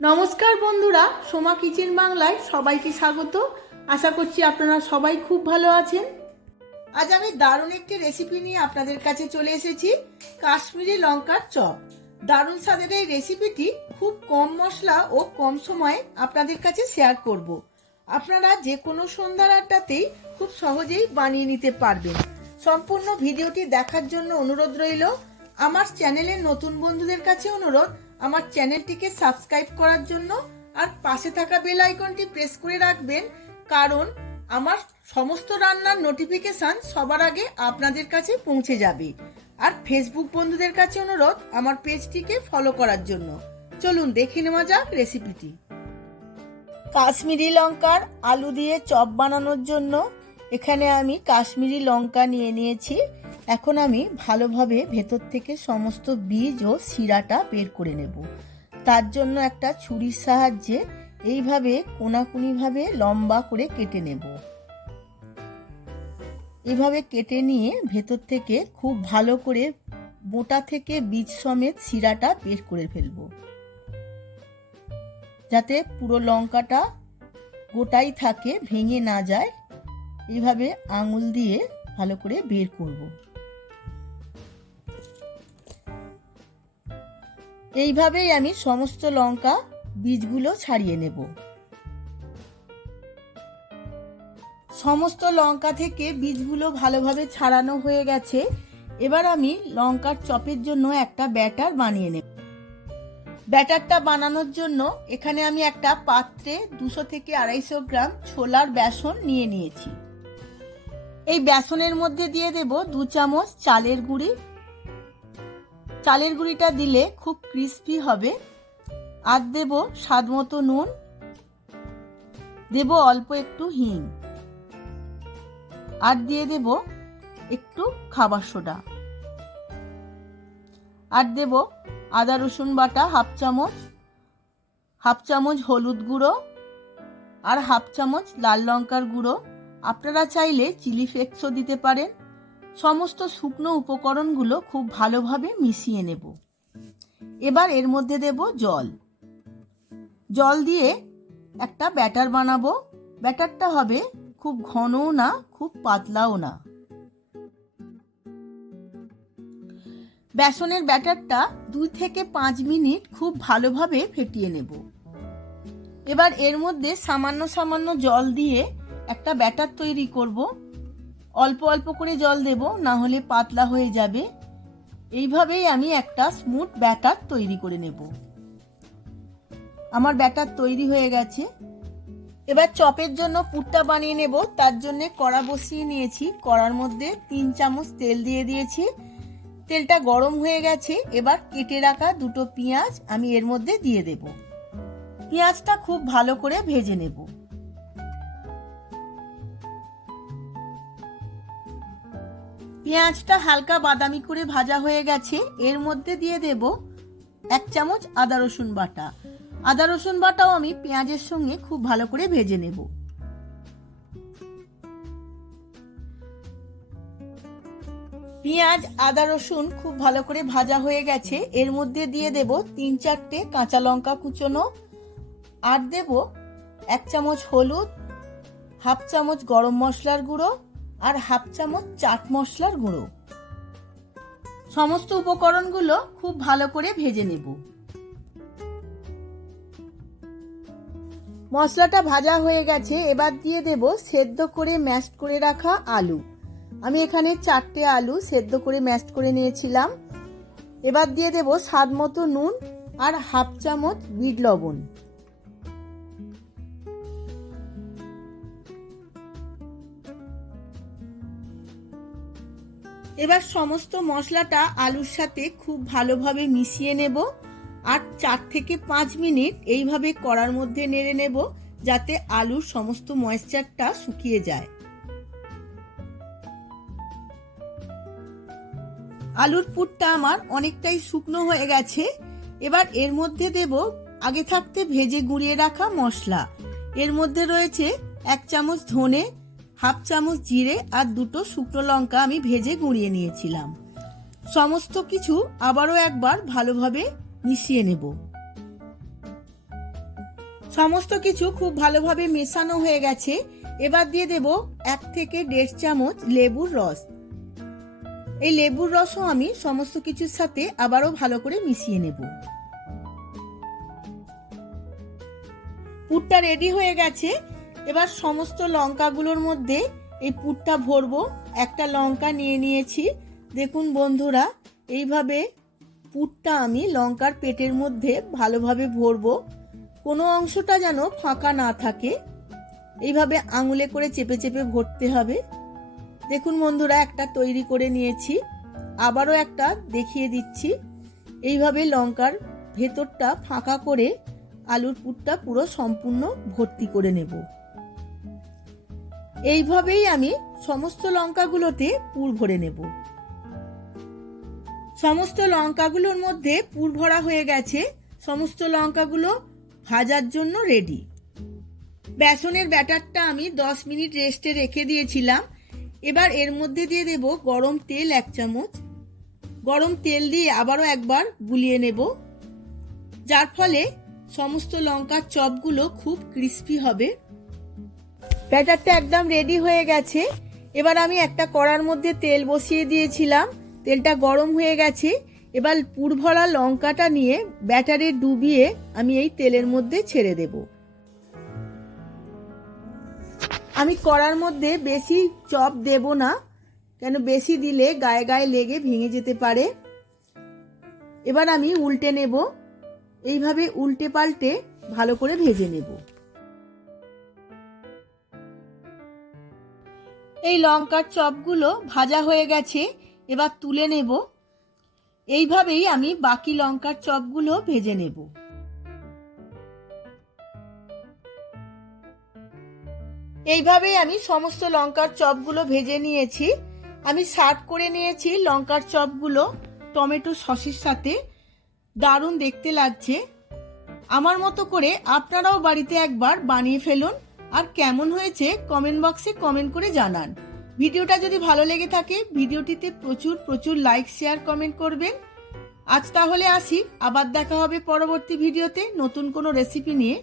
নমস্কার বন্ধুরা, সোমা কিচেন বাংলায় সবাইকে স্বাগত। আশা করছি আপনারা সবাই খুব ভালো আছেন। আজ আমি দারুণ একটি রেসিপি নিয়ে আপনাদের কাছে চলে এসেছি, কাশ্মীরি লঙ্কার চপ। দারুণ স্বাদের এই রেসিপিটি খুব কম মশলা ও কম সময়ে আপনাদের কাছে শেয়ার করব। আপনারা যে কোনো সন্ধ্যার আড্ডাতেই খুব সহজেই বানিয়ে নিতে পারবেন। সম্পূর্ণ ভিডিওটি দেখার জন্য অনুরোধ রইল। আমার চ্যানেলের নতুন বন্ধুদের কাছে অনুরোধ আমার চ্যানেলটিকে সাবস্ক্রাইব করার জন্য আর পাশে থাকা বেল আইকনটি প্রেস করে রাখবেন, কারণ আমার সমস্ত রান্নার নোটিফিকেশন সবার আগে আপনাদের কাছে পৌঁছে যাবে। আর ফেসবুক বন্ধুদের কাছে অনুরোধ, আমার পেজটিকে ফলো করার জন্য। চলুন দেখে নেওয়া যাক রেসিপিটি কাশ্মীরি লঙ্কার আলু দিয়ে চপ বানানোর জন্য এখানে আমি কাশ্মীরি লঙ্কা নিয়ে নিয়েছি। এখন আমি ভালোভাবে ভেতর থেকে সমস্ত বীজ ও শিরাটা বের করে নেব। তার জন্য একটা ছুরির সাহায্যে এইভাবে কোনাকুনিভাবে লম্বা করে কেটে নেব। এভাবে কেটে নিয়ে ভেতর থেকে খুব ভালো করে বোটা থেকে বীজ সমেত শিরাটা বের করে ফেলব। যাতে পুরো লঙ্কাটা গোটাই থাকে, ভেঙে না যায়। এইভাবে আঙুল দিয়ে ভালো করে বের করব। এইভাবেই আমি সমস্ত লঙ্কা বীজগুলো ছাড়িয়ে নেব। সমস্ত লঙ্কা থেকে বীজগুলো ভালোভাবে ছাড়ানো হয়ে গেছে। এবার আমি লঙ্কার চপের জন্য একটা ব্যাটার বানিয়ে নেব। ব্যাটারটা বানানোর জন্য এখানে আমি একটা পাত্রে দুশো থেকে আড়াইশো গ্রাম ছোলার বেসন নিয়ে নিয়েছি। এই বেসনের মধ্যে দিয়ে দেব দু চামচ চালের গুঁড়ি চালের গুঁড়িটা দিলে খুব ক্রিস্পি হবে। আর দেব স্বাদ মতো নুন। দেব অল্প একটু হিং। আর দিয়ে দেব একটু খাবার সোডা। আর দেব আদা, রসুন বাটা, হাফ চামচ। হাফ চামচ হলুদ গুঁড়ো। আর হাফ চামচ লাল লঙ্কার গুঁড়ো। আপনারা চাইলে চিলি ফ্লেক্সও দিতে পারেন। সমস্ত শুকনো উপকরণগুলো খুব ভালোভাবে মিশিয়ে নেব। এবার এর মধ্যে দেব জল। জল দিয়ে একটা ব্যাটার বানাবো। ব্যাটারটা হবে খুব ঘনও না, খুব পাতলাও না। বেসনের ব্যাটারটা দুই থেকে পাঁচ মিনিট খুব ভালোভাবে ফেটিয়ে নেব। এবার এর মধ্যে সামান্য সামান্য জল দিয়ে একটা ব্যাটার তৈরি করব। অল্প অল্প করে জল দেব, না হলে পাতলা হয়ে যাবে। এইভাবেই আমি একটা স্মুথ ব্যাটার তৈরি করে নেব। আমার ব্যাটার তৈরি হয়ে গেছে। এবার চপের জন্য পুরটা বানিয়ে নেব। তার জন্য কড়া বসিয়ে নিয়েছি। কড়ার মধ্যে তিন চামচ তেল দিয়ে দিয়েছি। তেলটা গরম হয়ে গেছে। এবার কেটে রাখা দুটো পেঁয়াজ আমি এর মধ্যে দিয়ে দেব। পেঁয়াজটা খুব ভালো করে ভেজে নেব। পেঁয়াজটা হালকা বাদামি করে ভাজা হয়ে গেছে। এর মধ্যে দিয়ে দেব এক চামচ আদা রসুন বাটা। আদা রসুন বাটাও আমি পেঁয়াজের সঙ্গে খুব ভালো করে ভেজে নেব। পেঁয়াজ, আদা রসুন খুব ভালো করে ভাজা হয়ে গেছে। এর মধ্যে দিয়ে দেব তিন চারটে কাঁচা লঙ্কা কুচোনো। আর দেব এক চামচ হলুদ, হাফ চামচ গরম মশলার গুঁড়ো। আর হাফ চামচ চাট মশলার গুঁড়ো। সমস্ত উপকরণগুলো খুব ভালো করে ভেজে নেব। মশলাটা ভাজা হয়ে গেছে, এবার দিয়ে দেব সেদ্ধ করে ম্যাশ করে রাখা আলু। আমি এখানে চারটে আলু সেদ্ধ করে ম্যাশ করে নিয়েছিলাম। এবার দিয়ে দেব স্বাদ মতো নুন আর হাফ চামচ বিট লবণ। এবার সমস্ত মশলাটা আলুর সাথে খুব ভালোভাবে মিশিয়ে নেব আর চার থেকে পাঁচ মিনিট এইভাবে কড়ার মধ্যে নেড়ে নেব যাতে আলুর সমস্ত ময়েশ্চারটা শুকিয়ে যায়। আলুর পুরটা আমার অনেকটাই শুকনো হয়ে গেছে। এবার এর মধ্যে দেব আগে থাকতে ভেজে গুঁড়িয়ে রাখা মশলা। এর মধ্যে রয়েছে এক চামচ ধনে হাফ চামচ জিরে আর দুটো শুকনো লঙ্কা আমি ভেজে গুঁড়িয়ে নিয়েছিলাম। সমস্ত কিছু আবারও একবার ভালোভাবে মিশিয়ে নেব। সমস্ত কিছু খুব ভালোভাবে মেশানো হয়ে গেছে। এবার দিয়ে দেব এক থেকে দেড় চামচ লেবুর রস। এই লেবুর রসও আমি সমস্ত কিছুর সাথে আবারও ভালো করে মিশিয়ে নেব। পুরটা রেডি হয়ে গেছে। এবার সমস্ত লঙ্কাগুলোর মধ্যে এই পুরটা ভরবো। একটা লঙ্কা নিয়ে নিয়েছি। দেখুন বন্ধুরা, এইভাবে পুরটা আমি লঙ্কার পেটের মধ্যে ভালোভাবে ভরবো। কোনো অংশটা যেন ফাঁকা না থাকে। এইভাবে আঙুলে করে চেপে চেপে ভরতে হবে। দেখুন বন্ধুরা, একটা তৈরি করে নিয়েছি। আবারও একটা দেখিয়ে দিচ্ছি। এইভাবে লঙ্কার ভেতরটা ফাঁকা করে আলুর পুরটা পুরো সম্পূর্ণ ভর্তি করে নেব। এইভাবেই আমি সমস্ত লঙ্কাগুলোতে পুর ভরে নেব। সমস্ত লঙ্কাগুলোর মধ্যে পুর ভরা হয়ে গেছে। সমস্ত লঙ্কাগুলো ভাজার জন্য রেডি বেসনের ব্যাটারটা আমি দশ মিনিট রেস্টে রেখে দিয়েছিলাম। এবার এর মধ্যে দিয়ে দেব গরম তেল এক চামচ। গরম তেল দিয়ে আবারও একবার গুলিয়ে নেব। যার ফলে সমস্ত লঙ্কার চপগুলো খুব ক্রিস্পি হবে। ব্যাটারটা একদম রেডি হয়ে গেছে। এবার আমি একটা কড়ার মধ্যে তেল বসিয়ে দিয়েছিলাম। তেলটা গরম হয়ে গেছে। এবার পুরভরা লঙ্কাটা নিয়ে ব্যাটারে ডুবিয়ে আমি এই তেলের মধ্যে ছেড়ে দেব। আমি কড়ার মধ্যে বেশি চপ দেব না, কেন বেশি দিলে গায়ে গায়ে লেগে ভেঙে যেতে পারে। এবার আমি উল্টে নেব। এইভাবে উল্টে পাল্টে ভালো করে ভেজে নেব। এই লঙ্কার চপগুলো ভাজা হয়ে গেছে, এবার তুলে নেব। এইভাবেই আমি বাকি লঙ্কার চপগুলো ভেজে নেব। এইভাবেই আমি সমস্ত লঙ্কার চপগুলো ভেজে নিয়েছি। আমি সার্ভ করে নিয়েছি লঙ্কার চপগুলো, টমেটো সসের সাথে। দারুণ দেখতে লাগছে। আমার মতো করে আপনারাও বাড়িতে একবার বানিয়ে ফেলুন। আর কেমন হয়েছে কমেন্ট বক্সে কমেন্ট করে জানান। ভিডিওটা যদি ভালো লেগে থাকে, ভিডিওটিতে প্রচুর প্রচুর লাইক শেয়ার কমেন্ট করবেন। আজ তাহলে আসি, আবার দেখা হবে পরবর্তী ভিডিওতে নতুন কোনো রেসিপি নিয়ে।